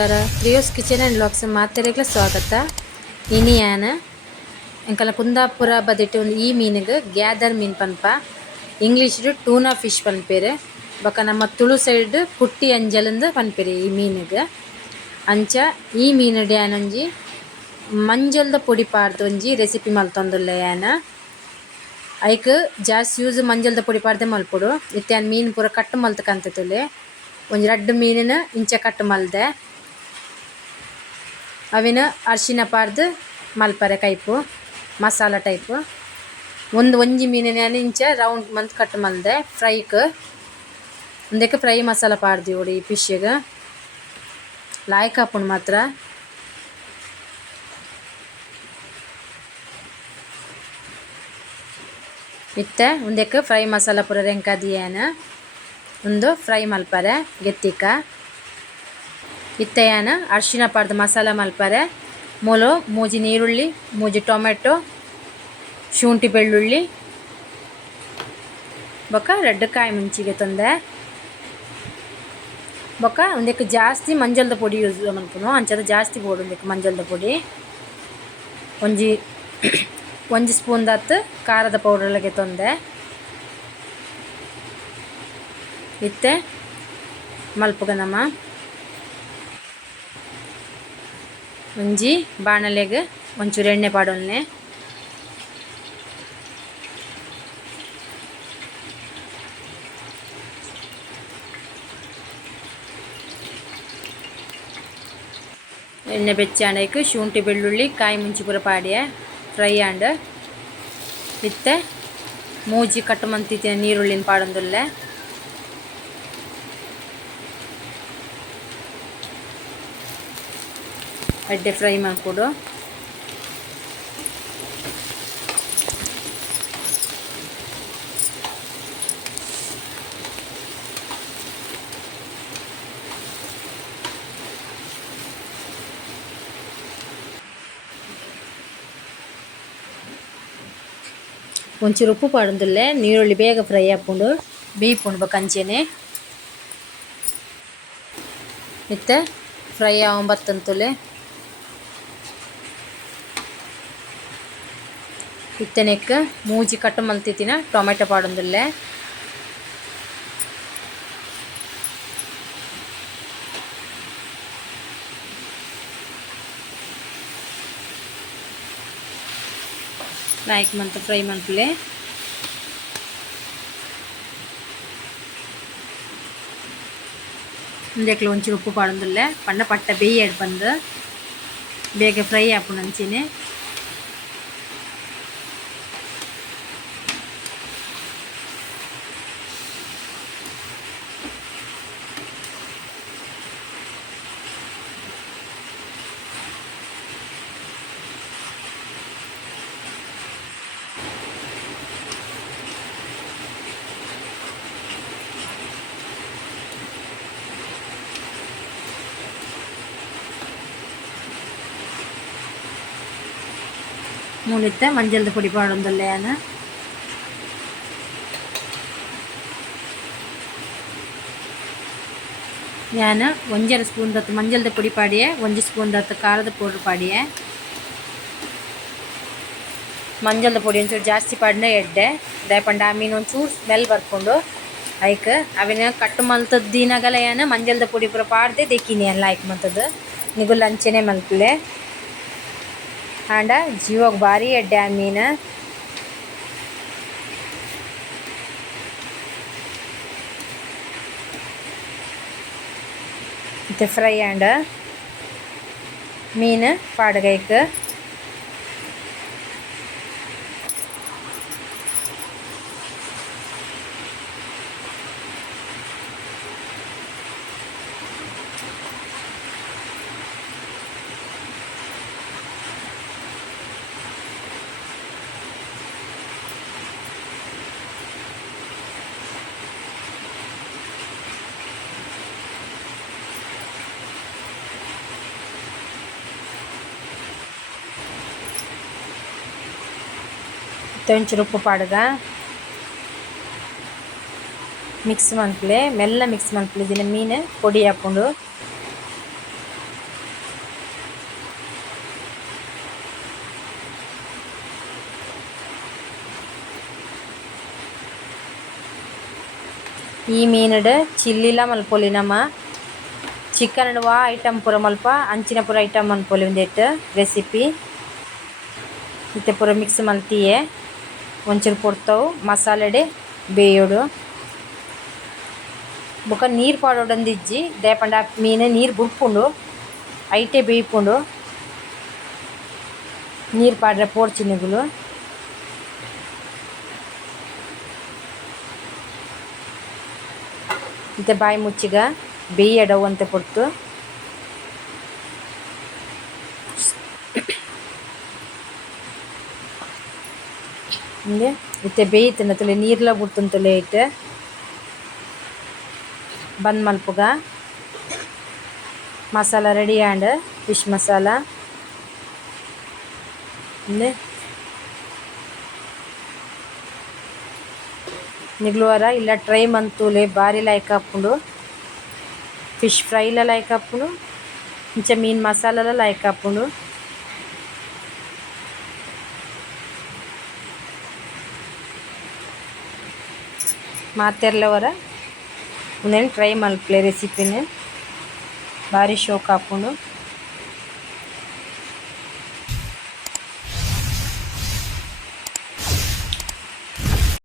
ನಮಸ್ಕಾರ. ಕ್ರಿಯೋಸ್ kitchen and vlogs ಮಾತೆರೆಗ್ಲ ಸ್ವಾಗತ. ಇನಿ ಯಾನ್ ಎಂಕಲ ಕುಂದಾಪುರ ಬದಿಟ್ ಈ ಮೀನಿಗೆ ಗ್ಯಾದರ್ ಮೀನು ಪನ್ಪ, ಇಂಗ್ಲೀಷ್ಡ್ ಟೂನಾ ಫಿಶ್ ಪನ್ಪೇರು. ಬೊಕ ನಮ್ಮ ತುಳು ಸೈಡ್ ಪುಟ್ಟಿ ಅಂಜಲಿಂದ ಪನ್ಪೇರು ಈ ಮೀನಿಗೆ. ಅಂಚ ಈ ಮೀನುಡು ಯಾನೊಂಜಿ ಮಂಜಲ್ದ ಪೊಡಿ ಪಾಡ್ದು ಒಂಜಿ ರೆಸಿಪಿ ಮಲ್ತೊಂದುಲ್ಲೆ ಯಾನ್. ಐಕ್ ಜಾಸ್ತಿ ಯೂಸ್ ಮಂಜಲ್ದ ಪೊಡಿ ಪಾಡ್ದೆ ಮಲ್ಪೊಡು. ಇತ್ತೆ ಮೀನು ಪೂರ ಕಟ್ಟು ಮಲ್ತ್ ಕಂತತುಲೆ. ಒಂಜಿ 2 ಮೀನಿನ ಇಂಚ ಕಟ್ಟು ಮಲ್ದೆ ಅವಿನ ಅರ್ಶಿನ ಪಾಡ್ದು ಮಲ್ಪರೆ ಕೈಪು ಮಸಾಲ ಟೈಪು. ಒಂಜಿ ಮೀನಿನ ಇಂಚ ರೌಂಡ್ ಮಂತ್ ಕಟ್ಟು ಮಲ್ದೆ ಫ್ರೈಕ್. ಒಂದಕ್ಕೆ ಫ್ರೈ ಮಸಾಲ ಪಾಡ್ದು ಓಡಿ ಈ ಫಿಶ್ಗೆ ಲಾಯ್ಕ್ ಹಾಪುಂಡು ಮಾತ್ರ. ಇತ್ತೆ ಒಂದಕ್ಕೆ ಫ್ರೈ ಮಸಾಲ ಪೂರ ರೆಂಕದಿಯೇನು ಒಂದು ಫ್ರೈ ಮಲ್ಪರೆ ಗೆತ್ತಿಕ. ಇತ್ತೆ ಯಾನ್ ಅರ್ಶಿನ ಪಾಡ್ದು ಮಸಾಲ ಮಲ್ಪರೆ ಮೂಲು ಮೂಜಿ ನೀರುಳ್ಳಿ, ಮೂಜಿ ಟೊಮೆಟೊ, ಶುಂಠಿ ಬೆಳ್ಳುಳ್ಳಿ ಬೊಕ 2 ಕಾಯಿ ಮುಂಚಿಗೆ ತಂದೆ. ಬೊಕ ಒಂದಕ್ಕೆ ಜಾಸ್ತಿ ಮಂಜಲ್ದ ಪೊಡಿ ಯೂಸ್ ಮಲ್ಪುನು, ಅಂಚದ ಜಾಸ್ತಿ ಬೋಡು ಒಂದಕ್ಕೆ ಮಂಜಲ್ದ ಪೊಡಿ. ಒಂಜಿ ಸ್ಪೂನ್ ದಾತ್ ಖಾರದ ಪೌಡರ್ಲಗೆ ತಂದೆ. ಇತ್ತೆ ಮಲ್ಪುಗ ನಮ ಒಂಜಿ ಬಾಣಲೆಗ್ ಒಂಚೂರು ಎಣ್ಣೆ ಪಾಡೊಲ್ನೆ. ಎಣ್ಣೆ ಬೆಚ್ಚ ಆಂಡೈಕ್ ಶುಂಠಿ ಬೆಳ್ಳುಳ್ಳಿ ಕಾಯಿ ಮುಂಚಿ ಪೂರ ಪಾಡ್ಯ ಫ್ರೈ ಆಂಡ್ ಇತ್ತೆ ಮೂಜಿ ಕಟ್ಟು ಮಂತಿತ್ತಿನ ನೀರುಳ್ಳಿನ ಪಾಡೊಂದುಲ್ಲೆ. ಎಡ್ಡೆ ಫ್ರೈ ಮಾಡ್ಕೊಡು. ಒಂಚೂರು ಉಪ್ಪು ಪಾಡೊಂದುಲ್ಲೆ. ನೀರುಳ್ಳಿ ಬೇಗ ಫ್ರೈ ಆಪುಂಡು ಬೇಯ್ಪುಂಡು ಕಂಚೆನೆ. ಇತ್ತೆ ಫ್ರೈ ಆವಂಬತ್ತಂತುಲೆ ಇತ್ತೆನೆಕ್ ಮೂಜಿ ಕಟ್ಟು ಮಲ್ತಿತ್ತಿನ ಟೊಮೆಟೊ ಪಾಡೊಂದುಲ್ಲೆ. ಲೈಕ್ ಮಂತ್ ಫ್ರೈ ಮಲ್ಪುಲೆ. ಒಂದೆಕ್ಲ ಒಂಚೂರು ಉಪ್ಪು ಪಾಡೊಂದುಲ್ಲೆ ಪಂಡ ಪಟ್ಟ ಬೇಯ್ಯಡ್ ಬಂದು ಬೇಗ ಫ್ರೈ ಆಪುಂಡು ಅಂಚಿನೆ. ಮೂಲಿತ್ತೆ ಮಂಜಲ್ದ ಪೊಡಿ ಪಾಡೊಂದುಲ್ಲೆ ಯಾನ್. ಯಾನ್ 1.5 ಸ್ಪೂನ್ ದತ್ತು ಮಂಜಲ್ದ ಪೊಡಿ ಪಾಡಿಯೆ, 1 ಸ್ಪೂನ್ ದತ್ತು ಖಾರದ ಪೌಡರ್ ಪಾಡಿಯೆ. ಮಂಜಲ್ದ ಪೊಡಿ ಒಂಚೂರು ಜಾಸ್ತಿ ಪಾಡಿನ ಎಡ್ಡೆ ದಯಪಂಡ ಆ ಮೀನು ಒಂಚೂರು ಸ್ಮೆಲ್ ಬರ್ಕೊಂಡು ಐಕ್ ಅವಿನ ಕಟ್ಟು ಮಲ್ತದ್ದಿನಾಗಲ ಯಾನ್ ಮಂಜಲ್ದ ಪೊಡಿ ಪೂರ ಪಾಡ್ದೆ ದೆಕ್ಕಿನಿ ಅಲ್ಲ ಐಕ್ ಮಂತದ್ದು ನಿಗುಲ್ ಅಂಚೆನೆ ಮಲ್ಪುಲೆ. ಆಂಡ ಜೀವಗ್ ಭಾರಿ ಎಡ್ಡೆ ಆ ಮೀನು. ಮತ್ತೆ ಫ್ರೈ ಆಂಡ ಮೀನು ಪಾಡ್ಗೈಕ್ ಒಂಚೂರು ಉಪ್ಪು ಪಾಡ್ಗ ಮಿಕ್ಸ್ ಮನ್ಪುಲೆ ಮೆಲ್ಲ ಮಿಕ್ಸ್ ಮನ್ಪುಲೆ. ದಿನ ಮೀನು ಪೊಡಿ ಹಾಕ್ಕೊಂಡು ಈ ಮೀನಡು ಚಿಲ್ಲಿಲ ಮಲ್ಪೊಲಿನಮ ಚಿಕನ್ ವಾ ಐಟಮ್ ಪೂರ ಮಲ್ಪ ಅಂಚಿನ ಪೂರ ಐಟಮ್ ಮಲ್ಪೊಲಿ ಒಂದೆಟ್ ರೆಸಿಪಿ ಇತ್ತೆ ಪೂರ ಮಿಕ್ಸ್ ಮಲ್ತಿಯೆ ಒಂಚೂರು ಕೊಡ್ತಾವು ಮಸಾಲೆಡೆ ಬೇಯೋಡು ಬೊಕ ನೀರು ಪಾಡೋಡಂದಿಜ್ಜಿ ದೇಪಂಡ ಮೀನು ನೀರು ಬುಡ್ಪುಂಡು ಐಟೆ ಬೇಯ್ಪುಂಡು ನೀರು ಪಾಡ್ರೆ ಪೋಡ್ಚಿನಿಗುಲು ಇತ್ತೆ ಬಾಯಿ ಮುಚ್ಚಿಗ ಬೇಯ್ಯಡವು ಅಂತ ಕೊಡ್ತು ಹಿಂಗೆ ಇತ್ತೆ ಬೇಯ್ತನತಲೆ ನೀರ್ಲ ಬುಡ್ತಂತಲೆ ಇಟ್ಟು ಬಂದ್ ಮಲ್ಪುಗ masala ready and fish masala ನಿಗ್ಲುವಾರ ಇಲ್ಲ ಟ್ರೈ ಮಂತೂಲೆ ಭಾರಿ ಲೈಕ್ ಆಪುಂಡು ಫಿಶ್ ಫ್ರೈಲ ಲೈಕ್ ಆಪುಂಡು ಇಂಚ ಮೀನು ಮಸಾಲಲ ಲೈಕ್ ಆಪುಂಡು ಮಾತೆರ್ಲವರ ಒಂದೇನು ಟ್ರೈ ಮಲ್ಪಲೆ ರೆಸಿಪಿನ ಭಾರಿ ಶೋಕ್ ಆಪುಂಡು.